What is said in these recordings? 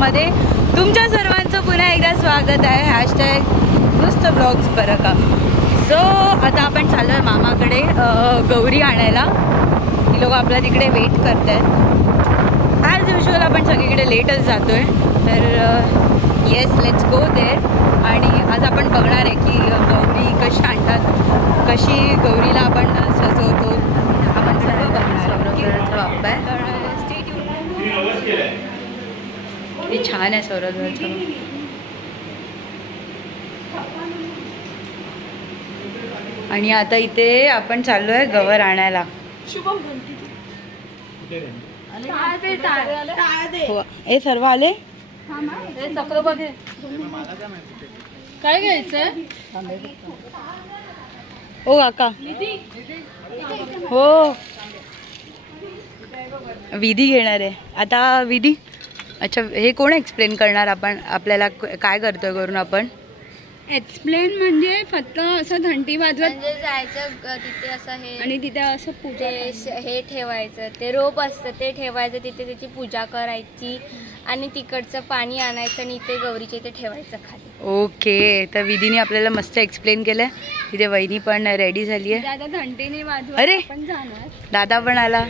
ब्लॉग्समध्ये तुमच्या सर्वांचं पुन्हा एकदा स्वागत आहे. हॅशटॅग नुसतं ब्लॉग्स बरं का. सो आता आपण चाललो आहे मामाकडे गौरी आणायला. ही लोक आपल्या तिकडे वेट करत आहेत. ॲज युजल आपण सगळीकडे लेटच जातो आहे. तर येस, लेट्स गो देअर. आणि आज आपण बघणार आहे की गौरी कशी आणतात, कशी गौरीला आपण सजवतो, आपण सर्व बघणार. बाप्पा आहे. हे छान आहे सौरभचं. आणि आता इथे आपण चाललो आहे गवर आणायला. हे सर्व आले. काय घ्यायचंय ओ काका? हो, विधी घेणार आहे आता. विधी, अच्छा, हे कोण एक्सप्लेन करणार? आपण आपल्याला काय करतोय करून आपण एक्सप्लेन म्हणजे फक्त असं घंटी वाजवत म्हणजे जायचं तिथे असं हे आणि तिथे असं पूजा हे ठेवायचं, ते रोप असतं ते ठेवायचं, तिथे त्याची पूजा करायची आणि तिकडचं पाणी आणायचं आणि इथे गौरीच्या इथे ठेवायचं खाली. ओके, तर विधीने आपल्याला मस्त एक्सप्लेन केलं. तिथे वहिनी पण रेडी झाली आहे. दादा घंटीने वाजवत. अरे पण जाणार, दादा पण आला.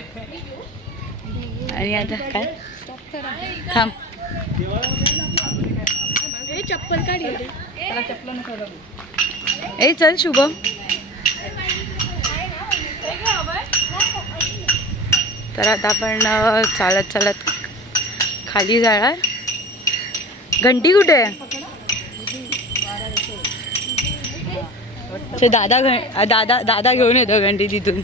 आणि आता काय थांब, चप्पल काढ. ए चल शुभम. तर आता आपण चालत चालत खाली जाणार. घंटी कुठे आहे? दादा दादा दादा घेऊन येतो घंटी तिथून.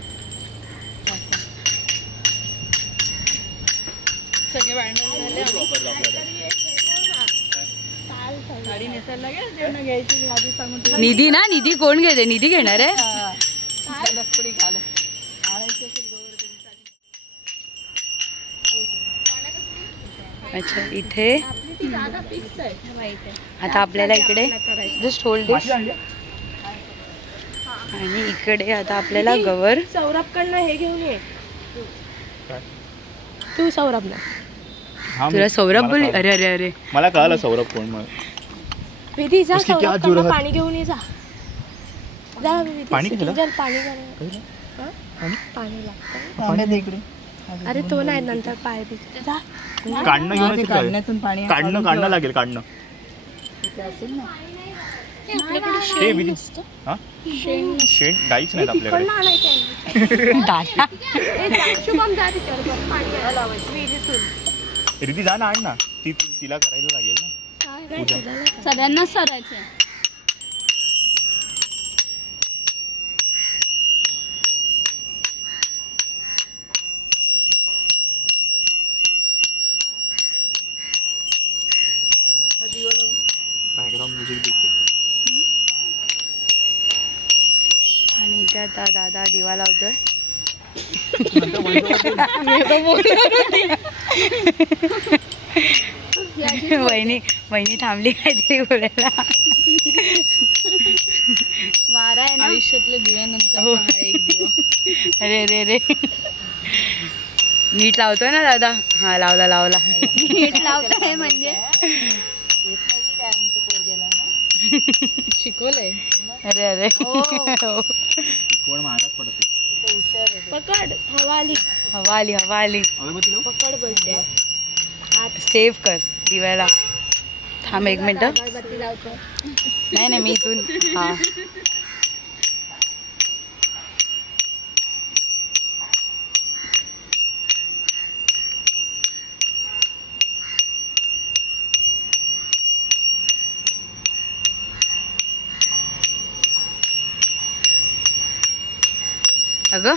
निधी ना, निधी कोण घेते? निधी घेणार आहे. अच्छा, इथे आता आपल्याला इकडे जस्ट होल्ड दिस. आणि इकडे आता आपल्याला गवर. सौरभकडनं हे घेऊन ये तू. सौरभला तुला सौरभ बोलली? अरे अरे अरे, मला कळलं सौरभ कोण. विधी जा, सौरभकडनं पाणी घेऊन ये. जा पाणी पाणी लागतं. अरे तो नाही, नंतर पाय जा. काढणं घेऊन काढणं लागेल. काढणं शेण गाईच नाहीत आपल्याकडे. रिधी जा ना, आण ना. तिला करायला लागेल ना. सगळ्यांना सरायचंय. बॅकग्राऊंड म्युझिक देखील. आणि इथे आता दादा दिवा लावतोय. वहिनी थांबली काहीतरी बोलायला. वारा आहे ना आयुष्यातल्या दिव्यानंतर. अरे रे रे, नीट लावतोय ना दादा? हा, लावला लावला. नीट लावतोय म्हणजे शिकवलंय. अरे अरे, कोण महाराज पडते. पकड, हवा आली. हवा आली, हवा आली. पकड बोलते. सेव्ह कर दिव्याला. थांब एक मिनिट. अगरबत्ती लावतो. नाही नाही, मी इथून. हा, अगं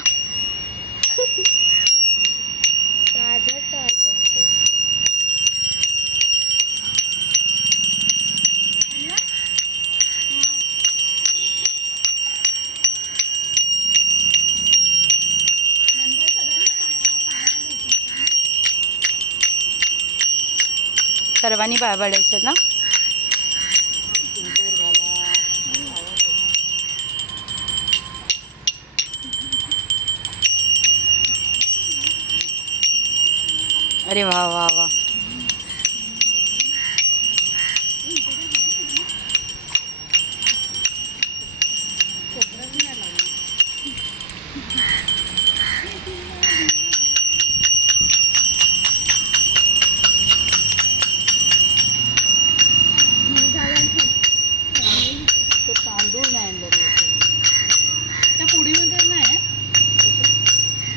सर्वांनी पाय पडायचं ना. अरे वाह वाह वाह.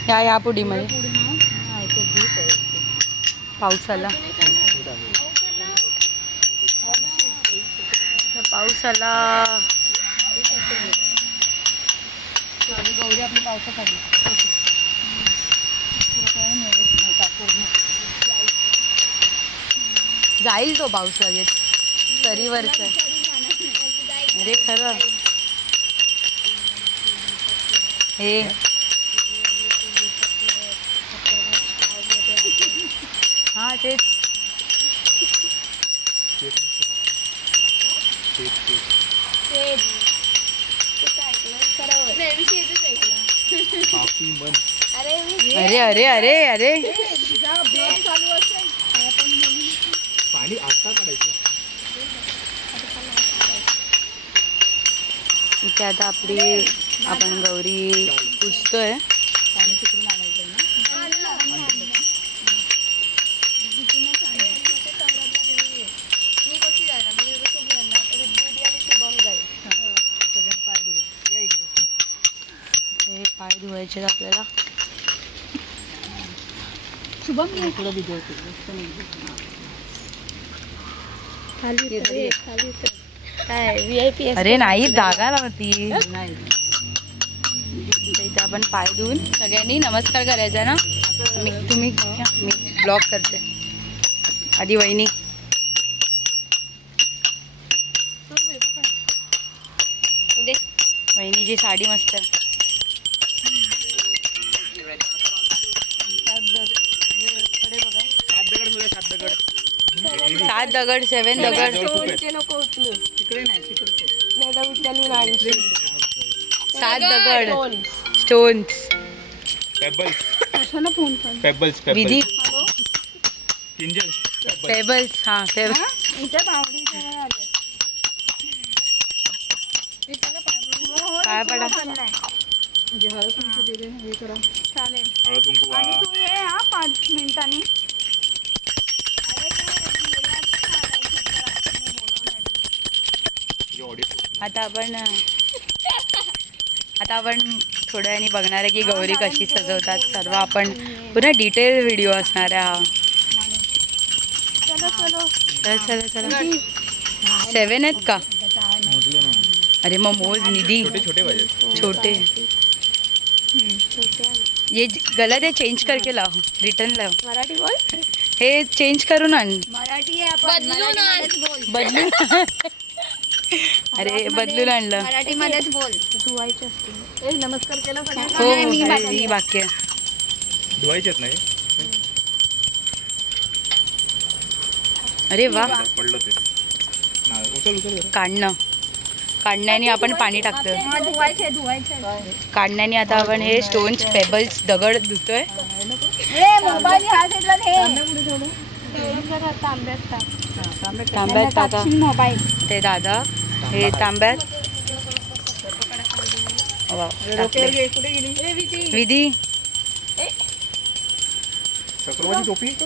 या पुडीमध्ये पाऊस आला. पाऊस आला. गौरी आपली पावसाखाली जाईल तो पाऊस लगेच सरीवरच. अरे खरं हे हा तेच. अरे अरे अरे अरे पाणी आता काढायचं. इथे आता आपण गौरी पुजतोय. हे पाय धुवायचे आपल्याला. अरे नाही जागा नव्हती. इथे आपण पाय धुवून सगळ्यांनी नमस्कार करायचा ना. मी ब्लॉग करते आधी. वहिनी वहिनीची साडी मस्त आहे. 7 दगड 7 दगड. 7 दगड स्टोन्स. पेबल्स विधी किंजल पेबल्स. हा काय पडा. आणि तू ये 5 मिनिटांनी. आता आपण थोड्या वेळाने बघणार आहे की गौरी कशी सजवतात. सर्व आपण पुन्हा डिटेल व्हिडिओ असणार आहे हा. चला 7 आहेत का. अरे मग मोज निधी छोटे. ये गलत है, चेंज करके लाओ. रिटर्न लाओ. मराठी बोल. हे चेंज करून आण. मराठी आहे बदलून. अरे बदलून आणलं. मराठी मध्येच बोल. धुवायचे असते. नमस्कार केला. हो मी बाकी आहे. धुवायचेच नाही. अरे वा. पडलं ते. उचल काढण्याने आपण पाणी टाकतोय. धुवायचे. काढण्याने आता आपण हे स्टोन्स पेबल्स दगड धुतोय. तांब्यात टाका. ते दादा हे तांब्यात. विधी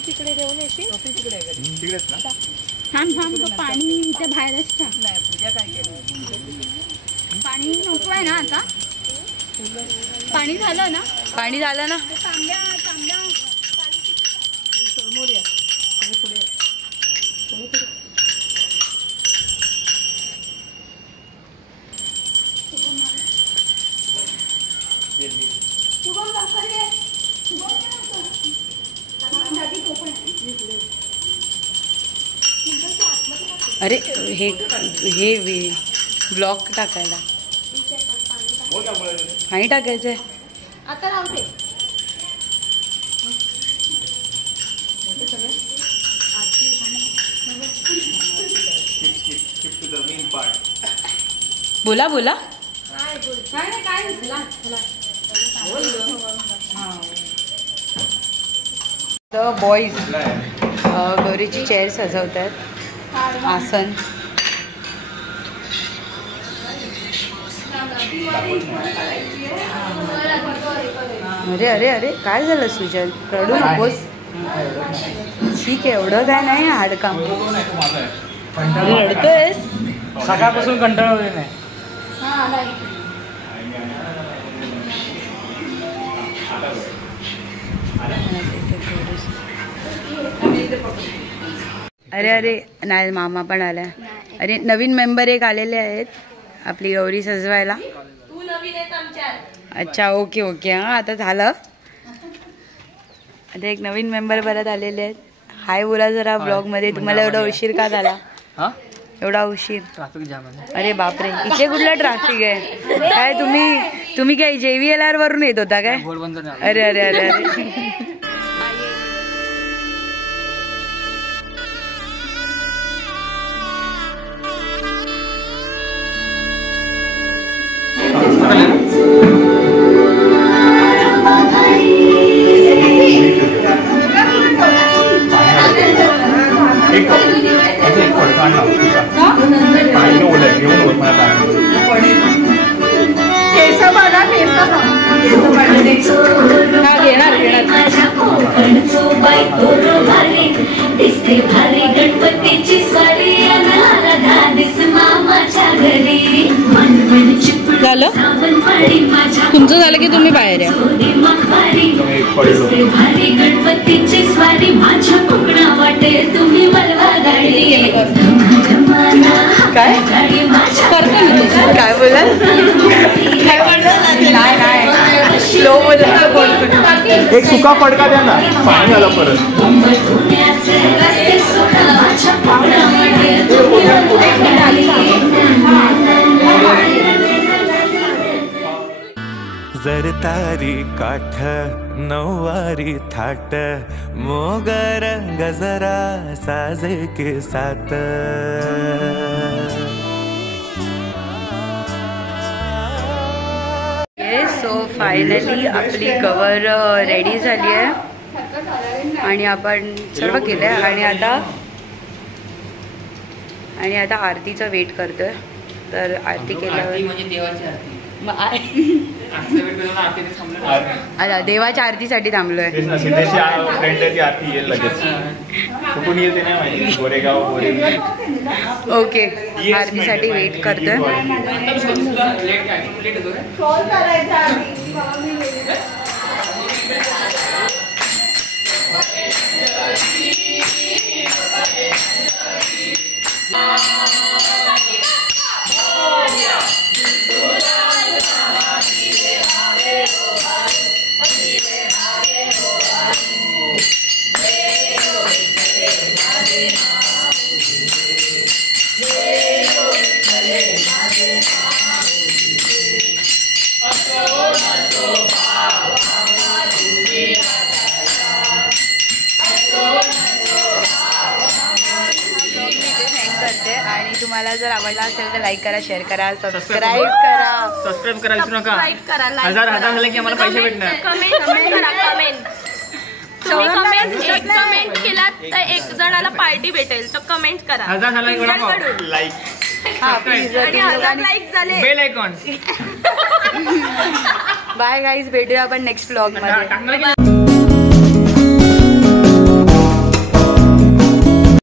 तिकडे देऊन थांब. पाणी इथे बाहेरच पाणी नको आहे ना आता. पाणी झालं ना. अरे हे ब्लॉक टाकायला पाणी टाकायचंय. आता राहते. बोला बॉईज गौरीची चेअर सजवत आहेत. आसन अरे अरे अरे काय झालं सुजल. रडू नकोस. ठीक आहे एवढं काय नाही हाडकाम. रडतोयस. सकाळपासून कंटाळले नाही. अरे अरे नाही मामा पण आला. अरे नवीन मेंबर एक आलेले आहेत आपली गौरी सजवायला. अच्छा ओके ओके हां आता झालं. आता एक नवीन मेंबर परत आलेले आहेत. हाय बोला जरा ब्लॉगमध्ये. तुम्हाला एवढा उशीर का झाला? एवढा उशीर? ट्रॅफिक जाम आहे. अरे बापरे इथे कुठला ट्रॅफिक आहे काय? तुम्ही काय JVLR वरून येत होता काय? अरे अरे अरे अरे गणपतीची स्वारी मामाच्या घरी झालं तुमचं झालं की तुम्ही बाहेर या. भारी गणपतीची स्वारी माझ्या कोकणा वाटे तुम्ही बलवा गाडी काय काय बोला काय नाही नाही स्लो बोलत. एक सुका फडका द्या ना पाणी आलं परत. जर तारी काठ नऊवारी थाट मोगर गजरा साजे के साथ. सो फायनली आपली कवर रेडी झाली आहे आणि आपण सर्व केलं आहे आणि आता आरतीचा वेट करतोय. तर आरती केल्यावर आता देवाच्या आरतीसाठी थांबलोय. ओके आरतीसाठी वेट करतोय. आणि तुम्हाला जर आवडला असेल तर लाईक करा, शेअर करा, सबस्क्राईब करा विसरू नका. हजार झाले की आम्हाला पैसे भेटणार. कमेंट केला तर एक जणाला पार्टी भेटेल. तर कमेंट करा. 1000 झाले लाईक लाईक झाले बेल आयकॉन. बाय गाईज भेटूया आपण नेक्स्ट व्लॉग मध्ये.